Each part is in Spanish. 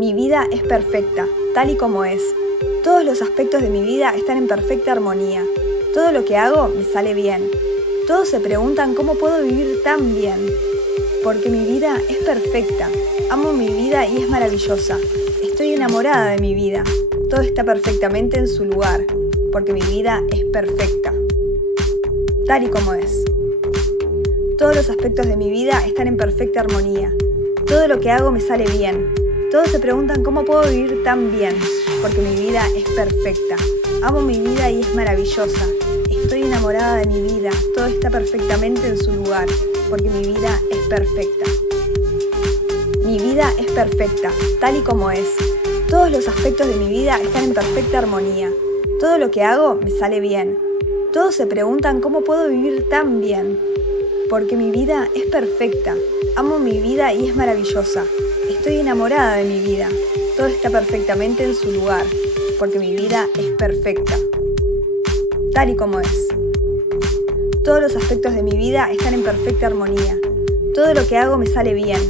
Mi vida es perfecta, tal y como es. Todos los aspectos de mi vida están en perfecta armonía. Todo lo que hago me sale bien. Todos se preguntan cómo puedo vivir tan bien. Porque mi vida es perfecta. Amo mi vida y es maravillosa. Estoy enamorada de mi vida. Todo está perfectamente en su lugar. Porque mi vida es perfecta. Tal y como es. Todos los aspectos de mi vida están en perfecta armonía. Todo lo que hago me sale bien. Todos se preguntan cómo puedo vivir tan bien, porque mi vida es perfecta. Amo mi vida y es maravillosa. Estoy enamorada de mi vida. Todo está perfectamente en su lugar, porque mi vida es perfecta. Mi vida es perfecta, tal y como es. Todos los aspectos de mi vida están en perfecta armonía. Todo lo que hago me sale bien. Todos se preguntan cómo puedo vivir tan bien, porque mi vida es perfecta. Amo mi vida y es maravillosa. Estoy enamorada de mi vida. Todo está perfectamente en su lugar, porque mi vida es perfecta. Tal y como es. Todos los aspectos de mi vida están en perfecta armonía. Todo lo que hago me sale bien.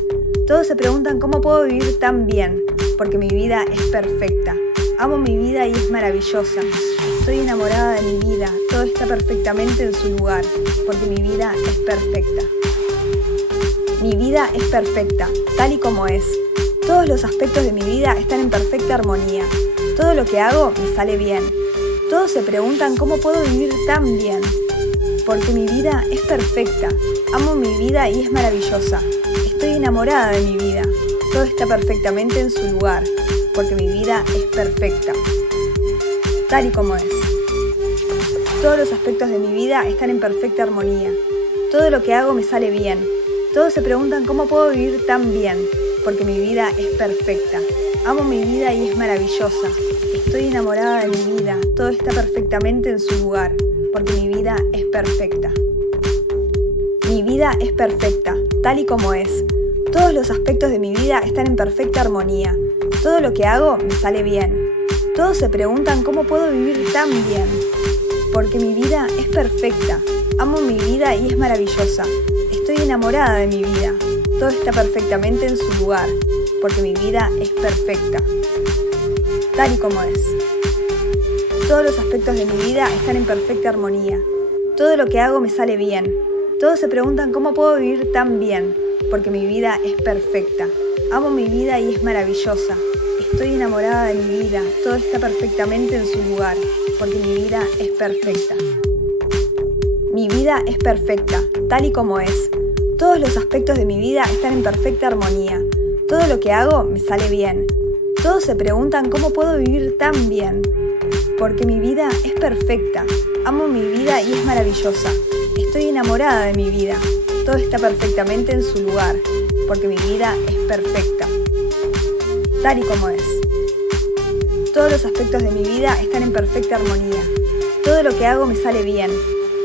Todos se preguntan cómo puedo vivir tan bien, porque mi vida es perfecta. Amo mi vida y es maravillosa. Estoy enamorada de mi vida. Todo está perfectamente en su lugar, porque mi vida es perfecta. Mi vida es perfecta, tal y como es. Todos los aspectos de mi vida están en perfecta armonía. Todo lo que hago me sale bien. Todos se preguntan cómo puedo vivir tan bien, porque mi vida es perfecta. Amo mi vida y es maravillosa. Estoy enamorada de mi vida. Todo está perfectamente en su lugar, porque mi vida es perfecta. Tal y como es. Todos los aspectos de mi vida están en perfecta armonía. Todo lo que hago me sale bien. Todos se preguntan cómo puedo vivir tan bien, porque mi vida es perfecta. Amo mi vida y es maravillosa. Estoy enamorada de mi vida. Todo está perfectamente en su lugar, porque mi vida es perfecta. Mi vida es perfecta, tal y como es. Todos los aspectos de mi vida están en perfecta armonía. Todo lo que hago me sale bien. Todos se preguntan cómo puedo vivir tan bien, porque mi vida es perfecta. Amo mi vida y es maravillosa. Estoy enamorada de mi vida. Todo está perfectamente en su lugar, porque mi vida es perfecta. Tal y como es. Todos los aspectos de mi vida están en perfecta armonía. Todo lo que hago me sale bien. Todos se preguntan cómo puedo vivir tan bien, porque mi vida es perfecta. Amo mi vida y es maravillosa. Estoy enamorada de mi vida. Todo está perfectamente en su lugar, porque mi vida es perfecta. Mi vida es perfecta, tal y como es. Todos los aspectos de mi vida están en perfecta armonía. Todo lo que hago me sale bien. Todos se preguntan cómo puedo vivir tan bien, porque mi vida es perfecta. Amo mi vida y es maravillosa. Estoy enamorada de mi vida. Todo está perfectamente en su lugar, porque mi vida es perfecta. Tal y como es. Todos los aspectos de mi vida están en perfecta armonía. Todo lo que hago me sale bien.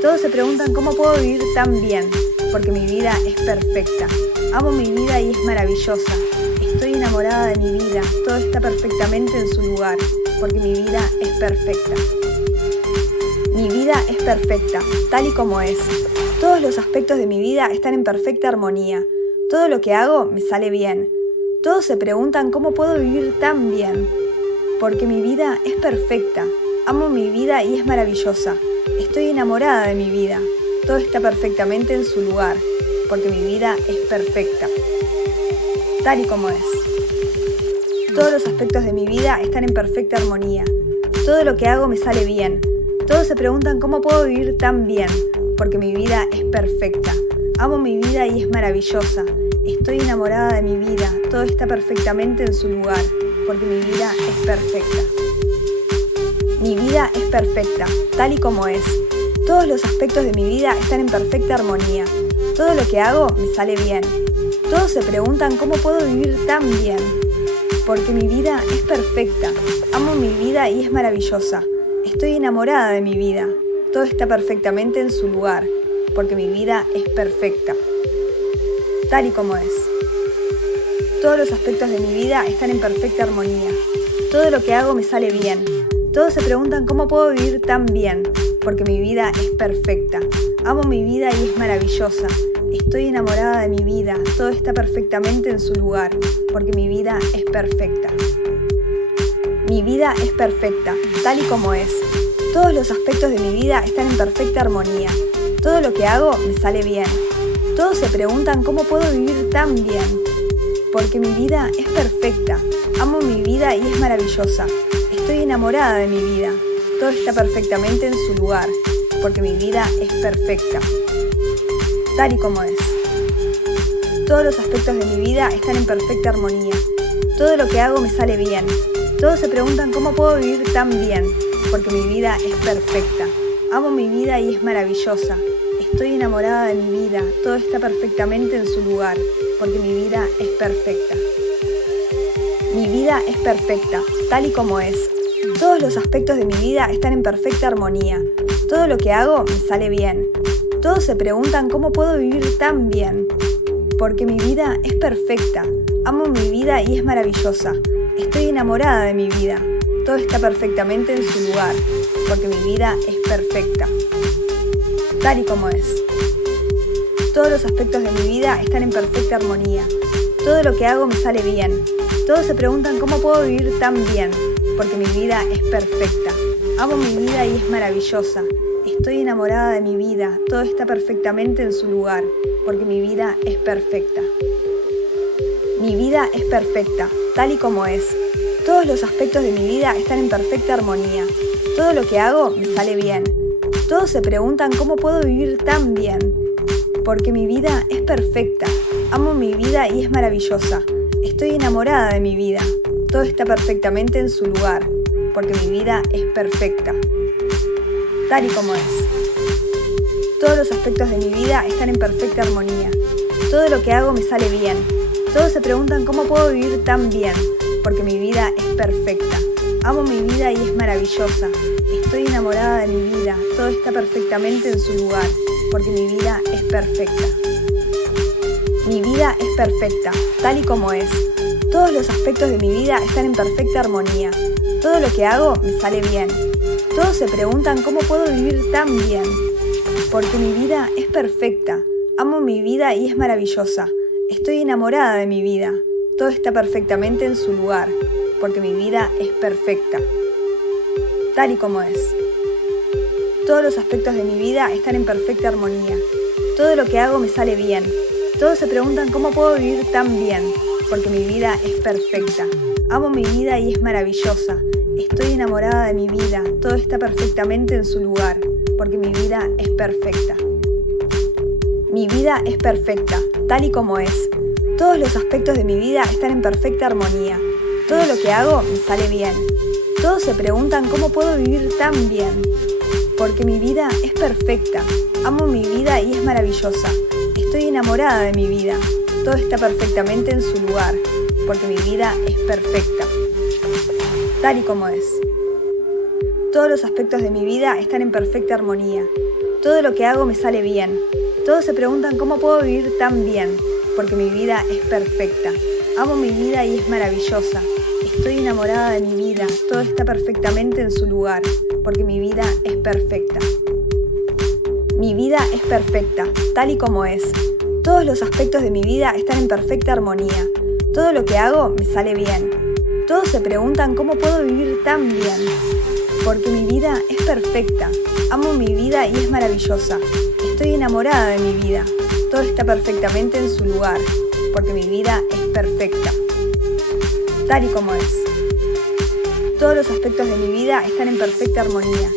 Todos se preguntan cómo puedo vivir tan bien, porque mi vida es perfecta. Amo mi vida y es maravillosa. Estoy enamorada de mi vida. Todo está perfectamente en su lugar, porque mi vida es perfecta. Mi vida es perfecta, tal y como es. Todos los aspectos de mi vida están en perfecta armonía. Todo lo que hago me sale bien. Todos se preguntan cómo puedo vivir tan bien, porque mi vida es perfecta. Amo mi vida y es maravillosa. Estoy enamorada de mi vida. Todo está perfectamente en su lugar, porque mi vida es perfecta. Tal y como es. Todos los aspectos de mi vida están en perfecta armonía. Todo lo que hago me sale bien. Todos se preguntan cómo puedo vivir tan bien, porque mi vida es perfecta. Amo mi vida y es maravillosa. Estoy enamorada de mi vida. Todo está perfectamente en su lugar, porque mi vida es perfecta. Mi vida es perfecta, tal y como es. Todos los aspectos de mi vida están en perfecta armonía. Todo lo que hago me sale bien. Todos se preguntan cómo puedo vivir tan bien, porque mi vida es perfecta. Amo mi vida y es maravillosa. Estoy enamorada de mi vida. Todo está perfectamente en su lugar, porque mi vida es perfecta. Tal y como es. Todos los aspectos de mi vida están en perfecta armonía. Todo lo que hago me sale bien. Todos se preguntan cómo puedo vivir tan bien, porque mi vida es perfecta. Amo mi vida y es maravillosa. Estoy enamorada de mi vida, todo está perfectamente en su lugar, porque mi vida es perfecta. Mi vida es perfecta, tal y como es. Todos los aspectos de mi vida están en perfecta armonía. Todo lo que hago me sale bien. Todos se preguntan cómo puedo vivir tan bien, porque mi vida es perfecta. Amo mi vida y es maravillosa. Estoy enamorada de mi vida. Todo está perfectamente en su lugar, porque mi vida es perfecta. Tal y como es. Todos los aspectos de mi vida están en perfecta armonía. Todo lo que hago me sale bien. Todos se preguntan cómo puedo vivir tan bien, porque mi vida es perfecta. Amo mi vida y es maravillosa. Estoy enamorada de mi vida. Todo está perfectamente en su lugar, porque mi vida es perfecta. Mi vida es perfecta, tal y como es. Todos los aspectos de mi vida están en perfecta armonía. Todo lo que hago me sale bien. Todos se preguntan cómo puedo vivir tan bien, porque mi vida es perfecta. Amo mi vida y es maravillosa. Estoy enamorada de mi vida. Todo está perfectamente en su lugar, porque mi vida es perfecta. Tal y como es. Todos los aspectos de mi vida están en perfecta armonía. Todo lo que hago me sale bien. Todos se preguntan cómo puedo vivir tan bien, porque mi vida es perfecta. Amo mi vida y es maravillosa. Estoy enamorada de mi vida. Todo está perfectamente en su lugar, porque mi vida es perfecta. Mi vida es perfecta, tal y como es. Todos los aspectos de mi vida están en perfecta armonía. Todo lo que hago me sale bien. Todos se preguntan cómo puedo vivir tan bien, porque mi vida es perfecta. Amo mi vida y es maravillosa. Estoy enamorada de mi vida. Todo está perfectamente en su lugar, porque mi vida es perfecta. Tal y como es. Todos los aspectos de mi vida están en perfecta armonía. Todo lo que hago me sale bien. Todos se preguntan cómo puedo vivir tan bien, porque mi vida es perfecta. Amo mi vida y es maravillosa. Estoy enamorada de mi vida. Todo está perfectamente en su lugar, porque mi vida es perfecta. Mi vida es perfecta, tal y como es. Todos los aspectos de mi vida están en perfecta armonía. Todo lo que hago me sale bien. Todos se preguntan cómo puedo vivir tan bien, porque mi vida es perfecta. Amo mi vida y es maravillosa. Estoy enamorada de mi vida. Todo está perfectamente en su lugar, porque mi vida es perfecta. Tal y como es. Todos los aspectos de mi vida están en perfecta armonía. Todo lo que hago me sale bien. Todos se preguntan cómo puedo vivir tan bien, porque mi vida es perfecta. Amo mi vida y es maravillosa. Estoy enamorada de mi vida. Todo está perfectamente en su lugar, porque mi vida es perfecta. Mi vida es perfecta, tal y como es. Todos los aspectos de mi vida están en perfecta armonía. Todo lo que hago me sale bien. Todos se preguntan cómo puedo vivir tan bien, porque mi vida es perfecta. Amo mi vida y es maravillosa. Estoy enamorada de mi vida. Todo está perfectamente en su lugar, porque mi vida es perfecta. Tal y como es. Todos los aspectos de mi vida están en perfecta armonía. Todo lo que hago me sale bien. Todos se preguntan cómo puedo vivir tan bien, porque mi vida es perfecta. Amo mi vida y es maravillosa. Estoy enamorada de mi vida. Todo está perfectamente en su lugar, porque mi vida es perfecta. Mi vida es perfecta, tal y como es. Todos los aspectos de mi vida están en perfecta armonía. Todo lo que hago me sale bien. Todos se preguntan cómo puedo vivir tan bien, porque mi vida es perfecta. Amo mi vida y es maravillosa. Estoy enamorada de mi vida. Todo está perfectamente en su lugar, porque mi vida es perfecta. Tal y como es. Todos los aspectos de mi vida están en perfecta armonía.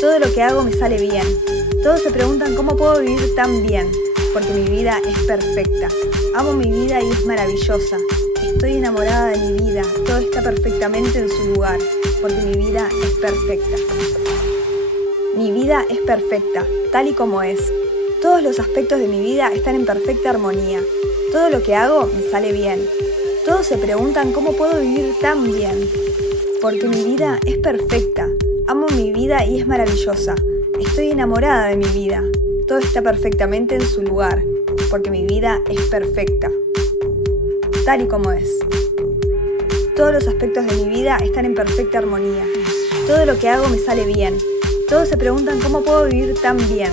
Todo lo que hago me sale bien. Todos se preguntan cómo puedo vivir tan bien, porque mi vida es perfecta. Amo mi vida y es maravillosa. Estoy enamorada de mi vida. Todo está perfectamente en su lugar, porque mi vida es perfecta. Mi vida es perfecta, tal y como es. Todos los aspectos de mi vida están en perfecta armonía. Todo lo que hago me sale bien. Todos se preguntan cómo puedo vivir tan bien, porque mi vida es perfecta. Amo mi vida y es maravillosa. Estoy enamorada de mi vida. Todo está perfectamente en su lugar, porque mi vida es perfecta. Tal y como es. Todos los aspectos de mi vida están en perfecta armonía. Todo lo que hago me sale bien. Todos se preguntan cómo puedo vivir tan bien,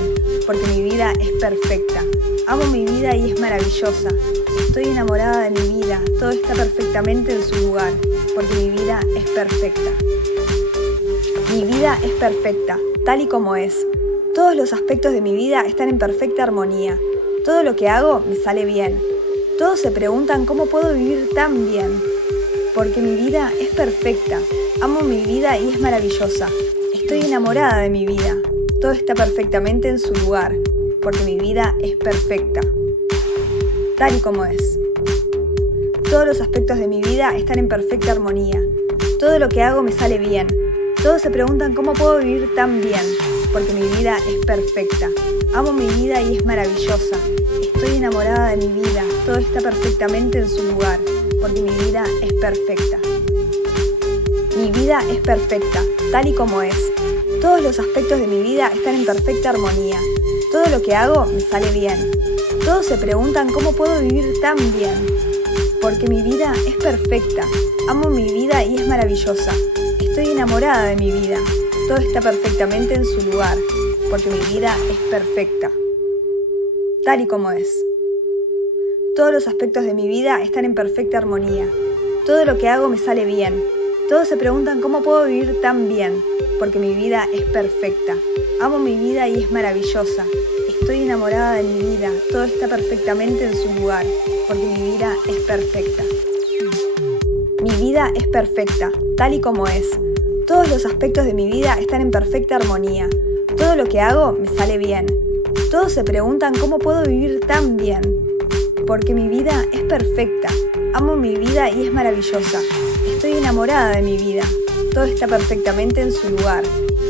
porque mi vida es perfecta. Amo mi vida y es maravillosa. Estoy enamorada de mi vida. Todo está perfectamente en su lugar, porque mi vida es perfecta. Mi vida es perfecta, tal y como es. Todos los aspectos de mi vida están en perfecta armonía. Todo lo que hago me sale bien. Todos se preguntan cómo puedo vivir tan bien, porque mi vida es perfecta. Amo mi vida y es maravillosa. Estoy enamorada de mi vida. Todo está perfectamente en su lugar, porque mi vida es perfecta, tal y como es. Todos los aspectos de mi vida están en perfecta armonía. Todo lo que hago me sale bien. Todos se preguntan cómo puedo vivir tan bien, porque mi vida es perfecta. Amo mi vida y es maravillosa. Estoy enamorada de mi vida. Todo está perfectamente en su lugar, porque mi vida es perfecta. Mi vida es perfecta, tal y como es. Todos los aspectos de mi vida están en perfecta armonía. Todo lo que hago me sale bien. Todos se preguntan cómo puedo vivir tan bien, porque mi vida es perfecta. Amo mi vida y es maravillosa. Estoy enamorada de mi vida. Todo está perfectamente en su lugar, porque mi vida es perfecta, tal y como es. Todos los aspectos de mi vida están en perfecta armonía. Todo lo que hago me sale bien. Todos se preguntan cómo puedo vivir tan bien, porque mi vida es perfecta. Amo mi vida y es maravillosa. Estoy enamorada de mi vida. Todo está perfectamente en su lugar, porque mi vida es perfecta. Mi vida es perfecta, tal y como es. Todos los aspectos de mi vida están en perfecta armonía. Todo lo que hago me sale bien. Todos se preguntan cómo puedo vivir tan bien, porque mi vida es perfecta. Amo mi vida y es maravillosa. Estoy enamorada de mi vida. Todo está perfectamente en su lugar,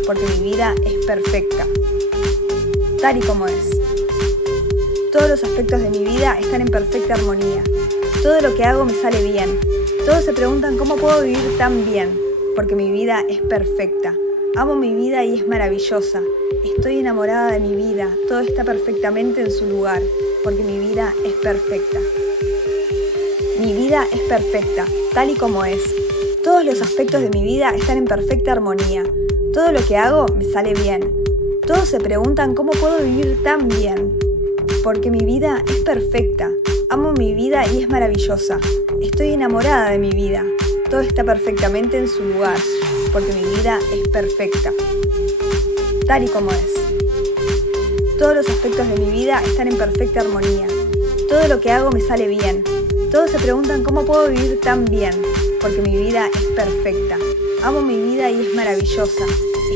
porque mi vida es perfecta, tal y como es. Todos los aspectos de mi vida están en perfecta armonía. Todo lo que hago me sale bien. Todos se preguntan cómo puedo vivir tan bien, porque mi vida es perfecta. Amo mi vida y es maravillosa. Estoy enamorada de mi vida. Todo está perfectamente en su lugar, porque mi vida es perfecta. Mi vida es perfecta, tal y como es. Todos los aspectos de mi vida están en perfecta armonía. Todo lo que hago me sale bien. Todos se preguntan cómo puedo vivir tan bien, porque mi vida es perfecta. Amo mi vida y es maravillosa. Estoy enamorada de mi vida. Todo está perfectamente en su lugar, porque mi vida es perfecta, tal y como es. Todos los aspectos de mi vida están en perfecta armonía. Todo lo que hago me sale bien. Todos se preguntan cómo puedo vivir tan bien, porque mi vida es perfecta. Amo mi vida y es maravillosa.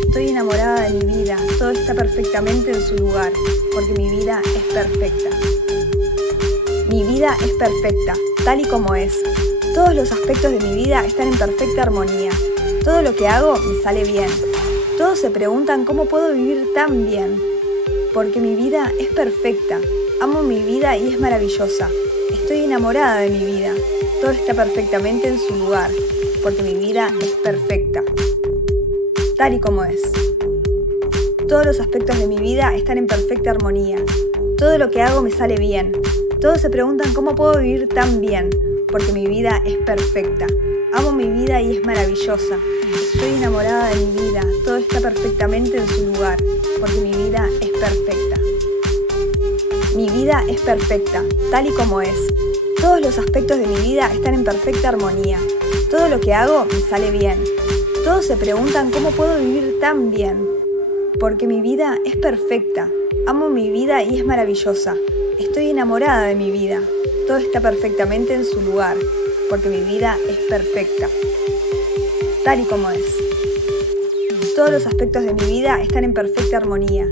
Estoy enamorada de mi vida. Todo está perfectamente en su lugar, porque mi vida es perfecta. Mi vida es perfecta, tal y como es. Todos los aspectos de mi vida están en perfecta armonía. Todo lo que hago me sale bien. Todos se preguntan cómo puedo vivir tan bien, porque mi vida es perfecta. Amo mi vida y es maravillosa. Estoy enamorada de mi vida. Todo está perfectamente en su lugar, porque mi vida es perfecta, tal y como es. Todos los aspectos de mi vida están en perfecta armonía. Todo lo que hago me sale bien. Todos se preguntan cómo puedo vivir tan bien, porque mi vida es perfecta. Amo mi vida y es maravillosa. Estoy enamorada de mi vida. Todo está perfectamente en su lugar, porque mi vida es perfecta. Mi vida es perfecta, tal y como es. Todos los aspectos de mi vida están en perfecta armonía. Todo lo que hago me sale bien. Todos se preguntan cómo puedo vivir tan bien, porque mi vida es perfecta. Amo mi vida y es maravillosa. Estoy enamorada de mi vida. Todo está perfectamente en su lugar, porque mi vida es perfecta, tal y como es. Todos los aspectos de mi vida están en perfecta armonía.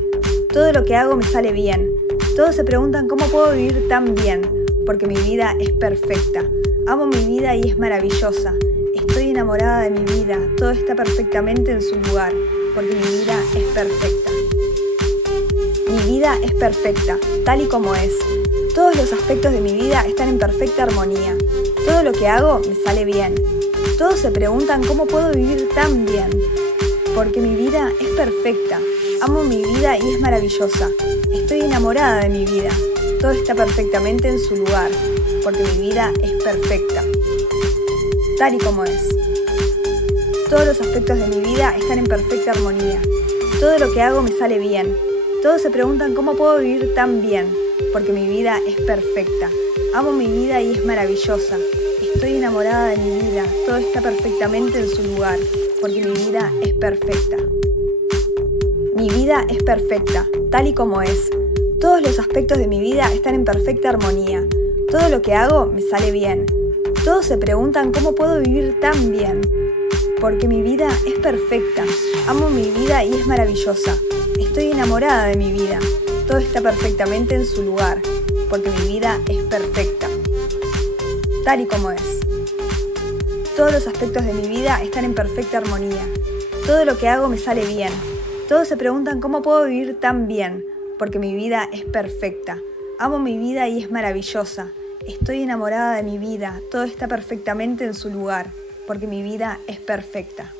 Todo lo que hago me sale bien. Todos se preguntan cómo puedo vivir tan bien, porque mi vida es perfecta. Amo mi vida y es maravillosa. Estoy enamorada de mi vida. Todo está perfectamente en su lugar, porque mi vida es perfecta. Mi vida es perfecta, tal y como es. Todos los aspectos de mi vida están en perfecta armonía. Todo lo que hago me sale bien. Todos se preguntan cómo puedo vivir tan bien, porque mi vida es perfecta. Amo mi vida y es maravillosa. Estoy enamorada de mi vida. Todo está perfectamente en su lugar, porque mi vida es perfecta, tal y como es. Todos los aspectos de mi vida están en perfecta armonía. Todo lo que hago me sale bien. Todos se preguntan cómo puedo vivir tan bien, porque mi vida es perfecta. Amo mi vida y es maravillosa. Estoy enamorada de mi vida, todo está perfectamente en su lugar, porque mi vida es perfecta. Mi vida es perfecta, tal y como es. Todos los aspectos de mi vida están en perfecta armonía. Todo lo que hago me sale bien. Todos se preguntan cómo puedo vivir tan bien, porque mi vida es perfecta. Amo mi vida y es maravillosa. Estoy enamorada de mi vida, todo está perfectamente en su lugar, porque mi vida es perfecta. Tal y como es. Todos los aspectos de mi vida están en perfecta armonía. Todo lo que hago me sale bien. Todos se preguntan cómo puedo vivir tan bien, porque mi vida es perfecta. Amo mi vida y es maravillosa. Estoy enamorada de mi vida, todo está perfectamente en su lugar, porque mi vida es perfecta.